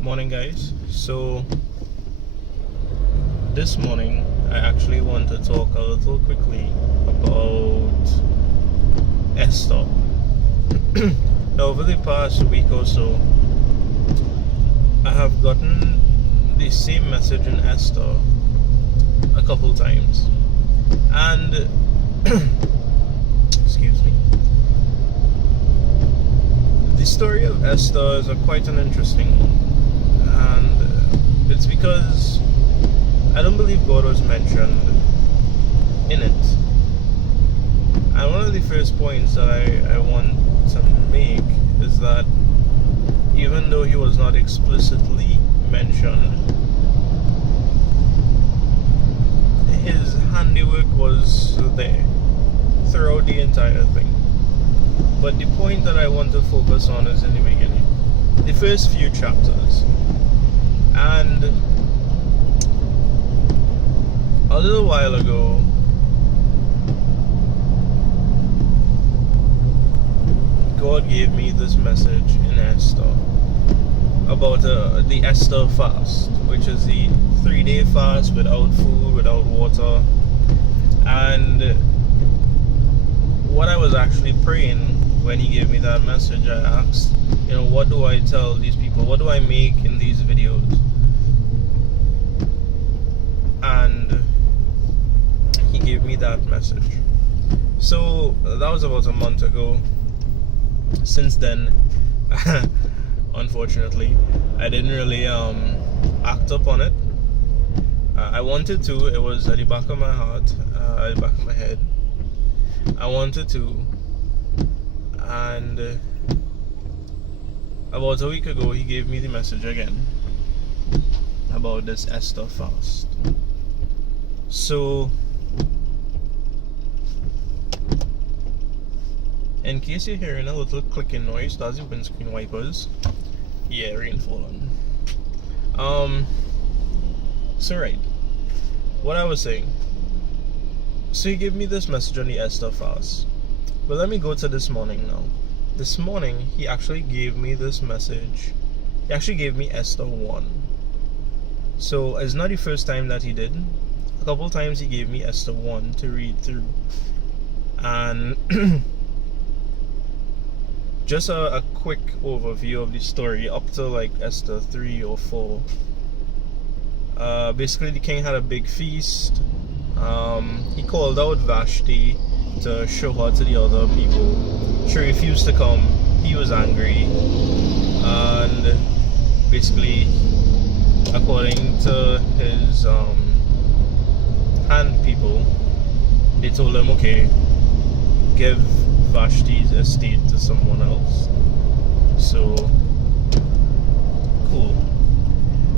Morning, guys. So this morning I actually want to talk a little quickly about Esther. Now, over the past week or so, I have gotten the same message in Esther a couple times, and excuse me. The story of Esther is quite an interesting one, and it's because I don't believe God was mentioned in it. And one of the first points that I want to make is that even though he was not explicitly mentioned, his handiwork was there throughout the entire thing. But the point that I want to focus on is in the beginning, the first few chapters. And a little while ago, God gave me this message in Esther about the Esther fast, which is the 3-day fast without food, without water. And what I was actually praying when he gave me that message, I asked, what do I tell these people? What do I make in these videos? And he gave me that message. So that was about a month ago. Since then, unfortunately, I didn't really act up on it. I wanted to. It was at the back of my heart, at the back of my head. I wanted to. And about a week ago, he gave me the message again about this Esther fast. So, in case you're hearing a little clicking noise, that's the windscreen wipers. Yeah, rain falling. So right, what I was saying. So he gave me this message on the Esther fast. But let me go to this morning now. This morning, he actually gave me this message. He actually gave me Esther 1. So it's not the first time that he did. A couple times he gave me Esther 1 to read through. And just a quick overview of the story up to like Esther 3 or 4. Basically, the king had a big feast. He called out Vashti to show her to the other people. She refused to come. He was angry. And basically, according to his hand people, they told him, okay, give Vashti's estate to someone else. So cool.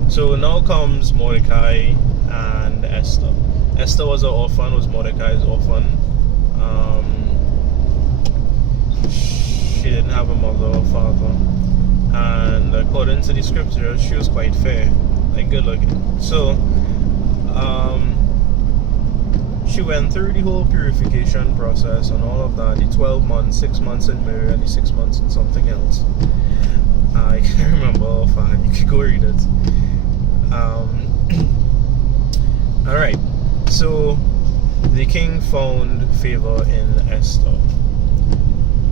So now comes Mordecai and Esther. Esther was an orphan, was Mordecai's orphan. She didn't have a mother or father, and according to the scriptures, she was quite fair, like good looking. So she went through the whole purification process and all of that, the 12 months, 6 months in myrrh and the 6 months in something else. I can't remember offhand. You could go read it. Alright, so the king found favor in Esther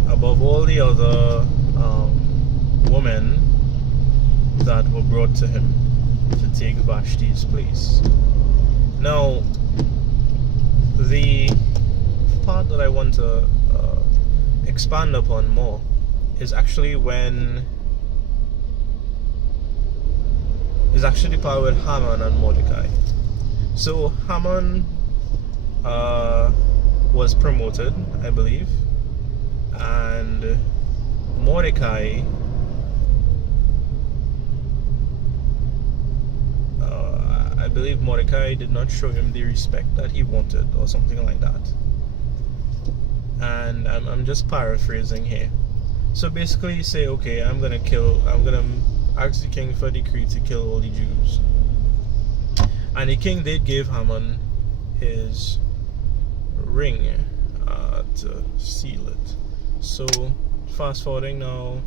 above all the other women that were brought to him to take Vashti's place. Now, the part that I want to expand upon more is actually the part with Haman and Mordecai. So Haman was promoted, I believe, and Mordecai I believe Mordecai did not show him the respect that he wanted, or something like that. And I'm just paraphrasing here. So basically, you say, okay, I'm gonna ask the king for a decree to kill all the Jews. And the king did give Haman his ring to seal it. So fast forwarding now,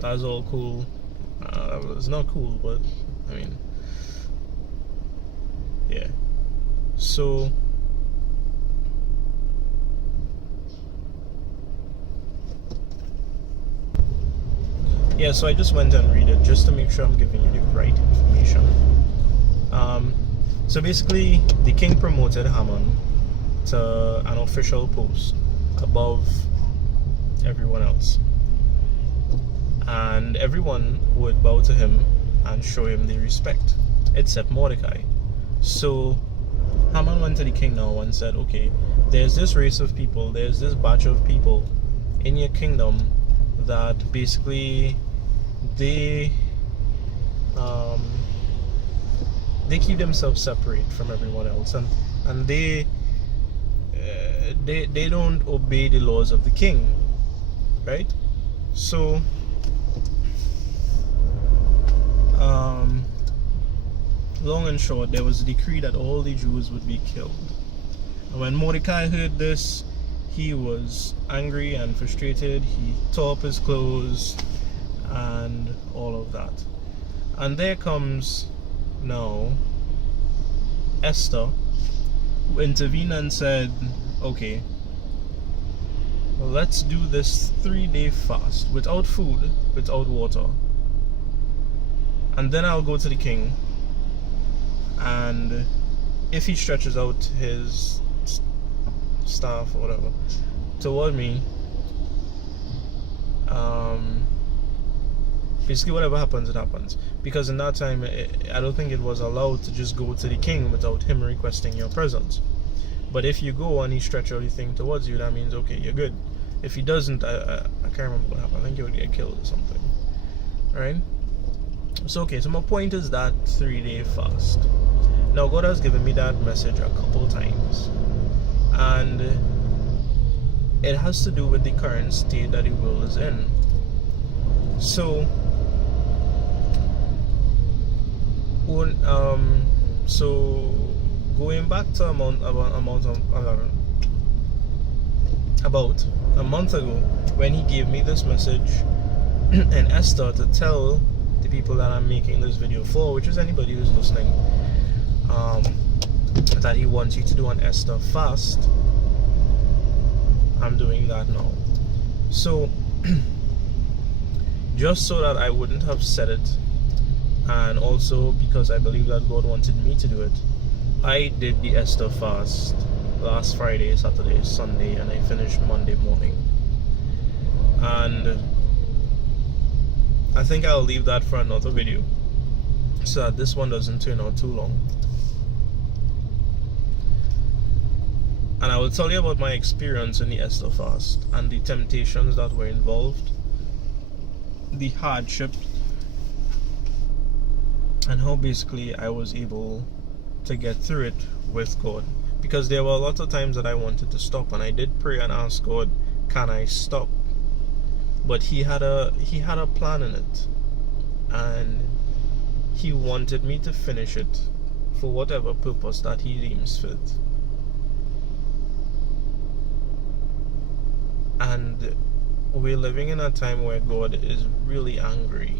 that's all cool. It's not cool, but I mean, yeah. So yeah, so I just went and read it just to make sure I'm giving you the right information. So basically, the king promoted Haman to an official post above everyone else, and everyone would bow to him and show him the respect, except Mordecai. So Haman went to the king now and said, okay, there's this race of people, there's this batch of people in your kingdom that basically they keep themselves separate from everyone else, and they don't obey the laws of the king, right? So long and short, there was a decree that all the Jews would be killed. And when Mordecai heard this, he was angry and frustrated. He tore up his clothes and all of that. And there comes now Esther, who intervened and said, okay, let's do this 3-day fast without food, without water, and then I'll go to the king, and if he stretches out his staff or whatever toward me, basically whatever happens, it happens. Because in that time, I don't think it was allowed to just go to the king without him requesting your presence. But if you go and he stretches out the thing towards you, that means, okay, you're good. If he doesn't, I can't remember what happened. I think you would get killed or something. Right? So, okay, so my point is that 3-day fast. Now, God has given me that message a couple times. And it has to do with the current state that the world is in. So, going back to about a month ago, when he gave me this message in Esther to tell the people that I'm making this video for, which is anybody who's listening, that he wants you to do an Esther fast, I'm doing that now. So just so that I wouldn't have said it, and also because I believe that God wanted me to do it, I did the Esther fast last Friday, Saturday, Sunday, and I finished Monday morning. And I think I'll leave that for another video, so that this one doesn't turn out too long. And I will tell you about my experience in the Esther fast and the temptations that were involved, the hardship, and how basically I was able to get through it with God. Because there were a lot of times that I wanted to stop, and I did pray and ask God, can I stop? But he had a plan in it, and he wanted me to finish it for whatever purpose that he deems fit. And we're living in a time where God is really angry.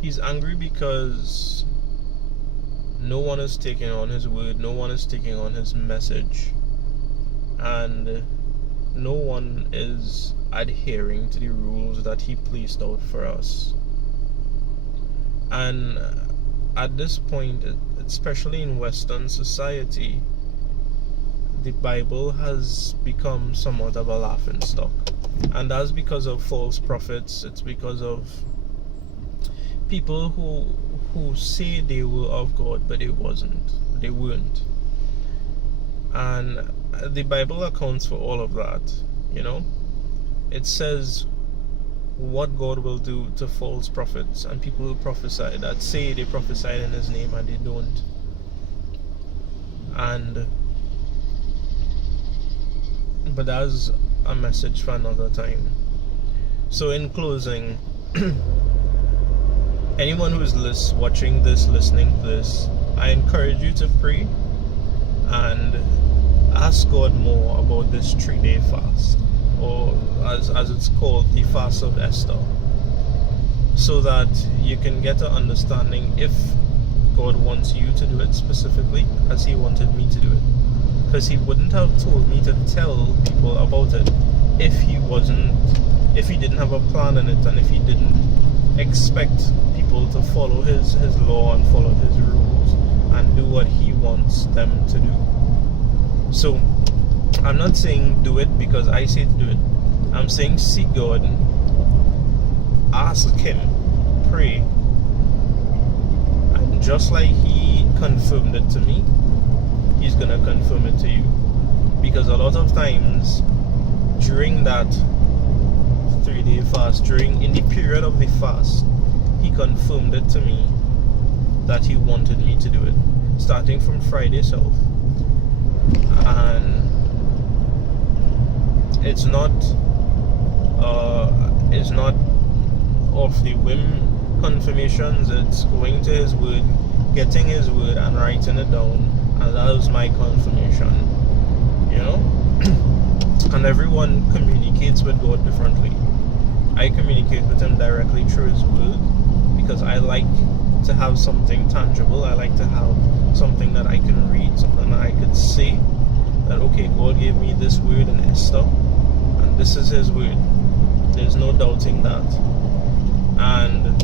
He's angry because no one is taking on his word, no one is taking on his message, and no one is adhering to the rules that he placed out for us. And at this point, especially in Western society, the Bible has become somewhat of a laughing stock. And that's because of false prophets. It's because of people who say they were of God, but they weren't. And the Bible accounts for all of that, you know. It says what God will do to false prophets and people who prophesy, that say they prophesied in his name and they don't. But that's a message for another time. So in closing, anyone who's watching this, listening to this, I encourage you to pray and ask God more about this 3-day fast, or as it's called, the fast of Esther. so that you can get an understanding if God wants you to do it specifically as He wanted me to do it. Because He wouldn't have told me to tell people about it if He didn't have a plan in it, and if He didn't expect people to follow His law and follow His rules and do what He wants them to do. So I'm not saying do it because I say to do it. I'm saying seek God, ask Him, pray, and just like He confirmed it to me, He's gonna confirm it to you. Because a lot of times during that 3-day fast, in the period of the fast, He confirmed it to me that He wanted me to do it, starting from Friday itself. And it's not off the whim confirmations. It's going to His word, getting His word and writing it down, and that was my confirmation, you know. And everyone communicates with God differently. I communicate with Him directly through His word because I like to have something tangible. I like to have something that I can read, something that I could say that, okay, God gave me this word in Esther, and this is His word. There's no doubting that. And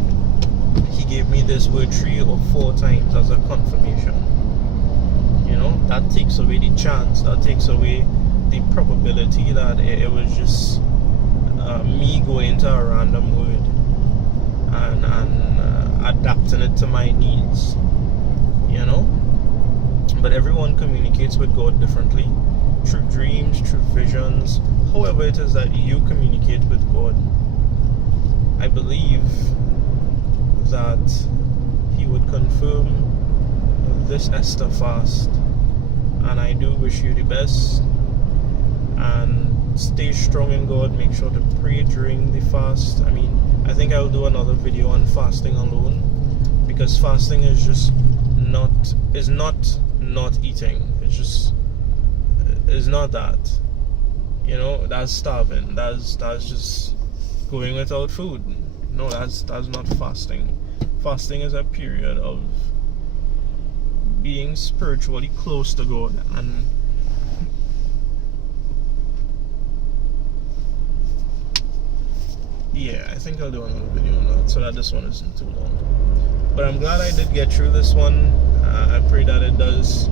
He gave me this word 3 or 4 times as a confirmation. You know, that takes away the chance, that takes away the probability that it was just me going to a random word and adapting it to my needs, you know. But everyone communicates with God differently, through dreams, through visions, however it is that you communicate with God. I believe that He would confirm this Esther fast, and I do wish you the best, and stay strong in God. Make sure to pray during the fast. I mean, I think I'll do another video on fasting alone, because fasting is just not eating. It's not that, you know. That's starving. That's just going without food. No, that's not fasting. Fasting is a period of being spiritually close to God. And yeah, I think I'll do another video on that so that this one isn't too long. But I'm glad I did get through this one. I pray that it does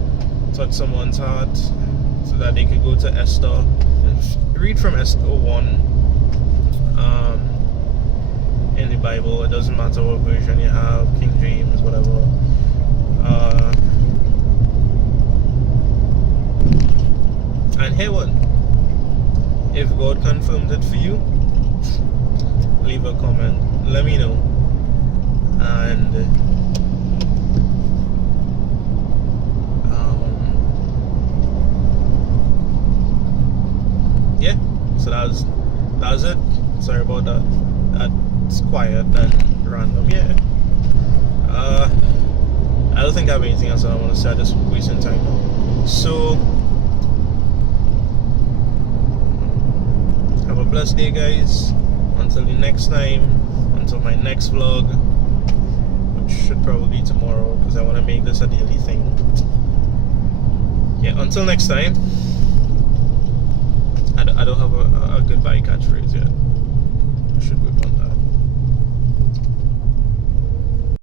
touch someone's heart so that they could go to Esther and read from Esther 1 in the Bible. It doesn't matter what version you have, King James, whatever. And hey, what? If God confirms it for you, leave a comment, let me know. And yeah, so that was it. Sorry about that. That's quiet and random. Yeah. I don't think I have anything else that I want to say. I'm just wasting time now. So have a blessed day, guys. Until the next time, until my next vlog, which should probably be tomorrow, because I want to make this a daily thing. Yeah, until next time. I don't have a goodbye catchphrase yet. I should